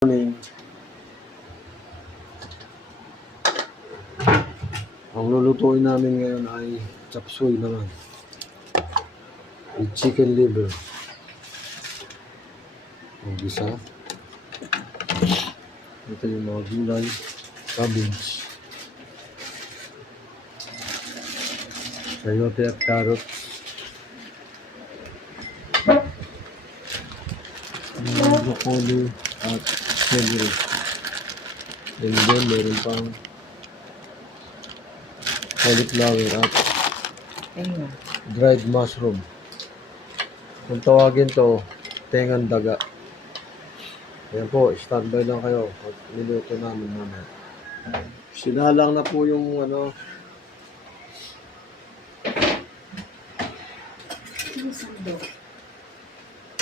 Morning. Ang lulutuin namin ngayon ay chop suey naman. With chicken liver. Ang gisa. Ito yung mga gulay. Cabbage. Sayote at carrot. Broccoli at celery. And then meron pang cauliflower at dried mushroom. Kung tawagin to, tengan daga. Ayan po, standby lang kayo pag niluto namin naman. Sinalang na po yung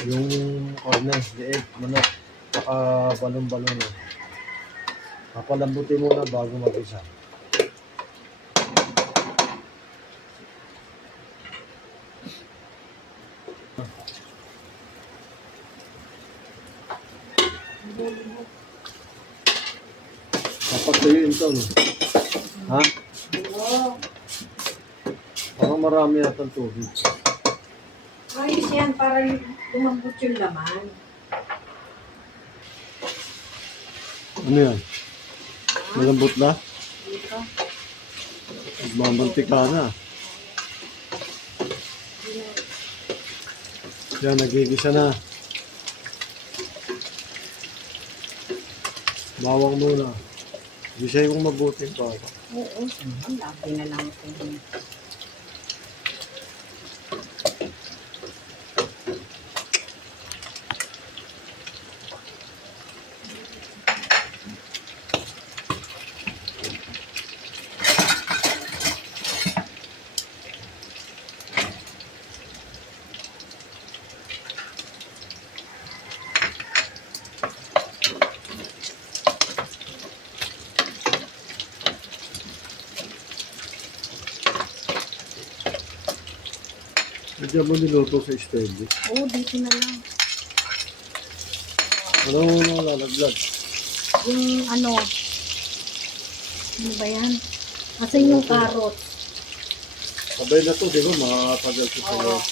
yung karne, liig, manok, saka balon-balon. Papalambutin muna bago mag-isa. Papatuyin ito, no? Ha? Parang marami yatang tubig. Ayos yan para lumambot yung laman. Ano yan? Malambot na? Dito. Mamantika na. Yan, nagigisa na. Bawang muna. Gisay kong mabuti pa. Oo. Ang laki na lang ito. Diyan mo niluto sa stainless. Oo, dito na lang. Ano mo lalaglag? Yung ano ba yan? Asan yung carrot? Sabay na to, di ba? Makatagal ko sa loob.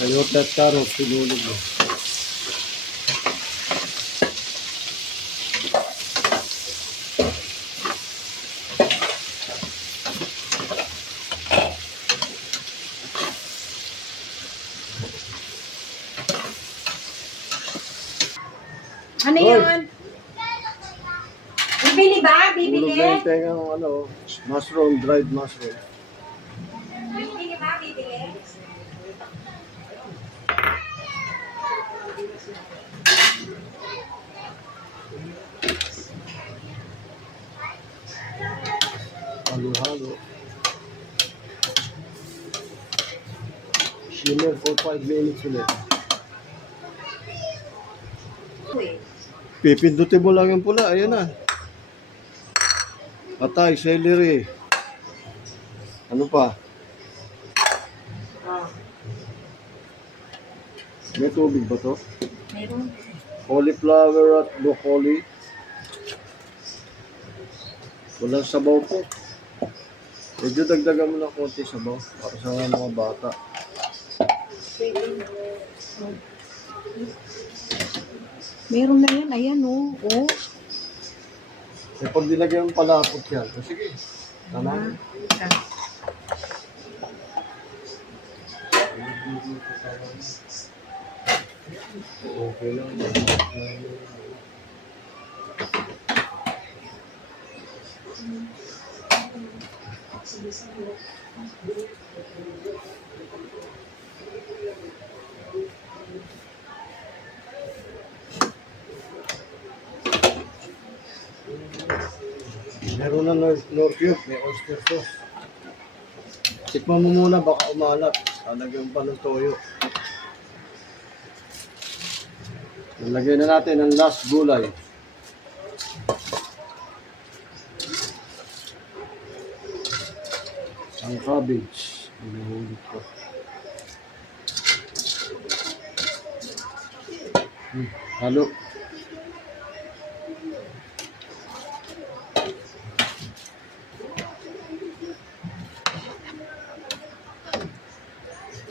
Sayote at carrot, sinulog mo. Ano Hoy! yun? Bibili ba? Ulog Bibili? na yung tenga ng mushroom, dried mushroom. Bibili ba? Bibili? Halo-halo. Shimmer for 5 minutes ulit. Pipindutin mo lang yung pula, ayan na. Patay, celery. Ano pa? Oh, May tubig ba to? meron. Cauliflower at broccoli. Walang sabaw po. Medyo dagdagan mo ng konti sabaw para sa mga bata. Meron na yan. Ayan, oh. Oh. Eh pag nilagyan mo palapot yan, o sige. Tama? Okay lang. Meron na North Cube, may oyster sauce. Tikman mo muna, baka umalat. Lalagyan pa ng toyo. Lalagyan na natin ang last gulay. Ang cabbage. Inuhulit ko. Halo.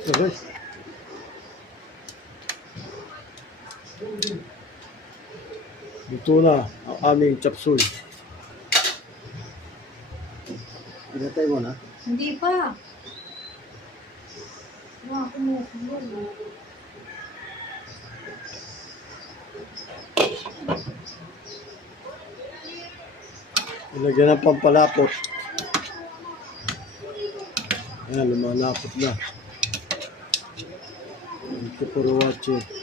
Okay. Ito na ang aming chapsuy. Pinatay mo na? Hindi pa. Wala ako mo. Ilagyan ng pampalapot. Ayan, lumalapot na. Thank you for watching.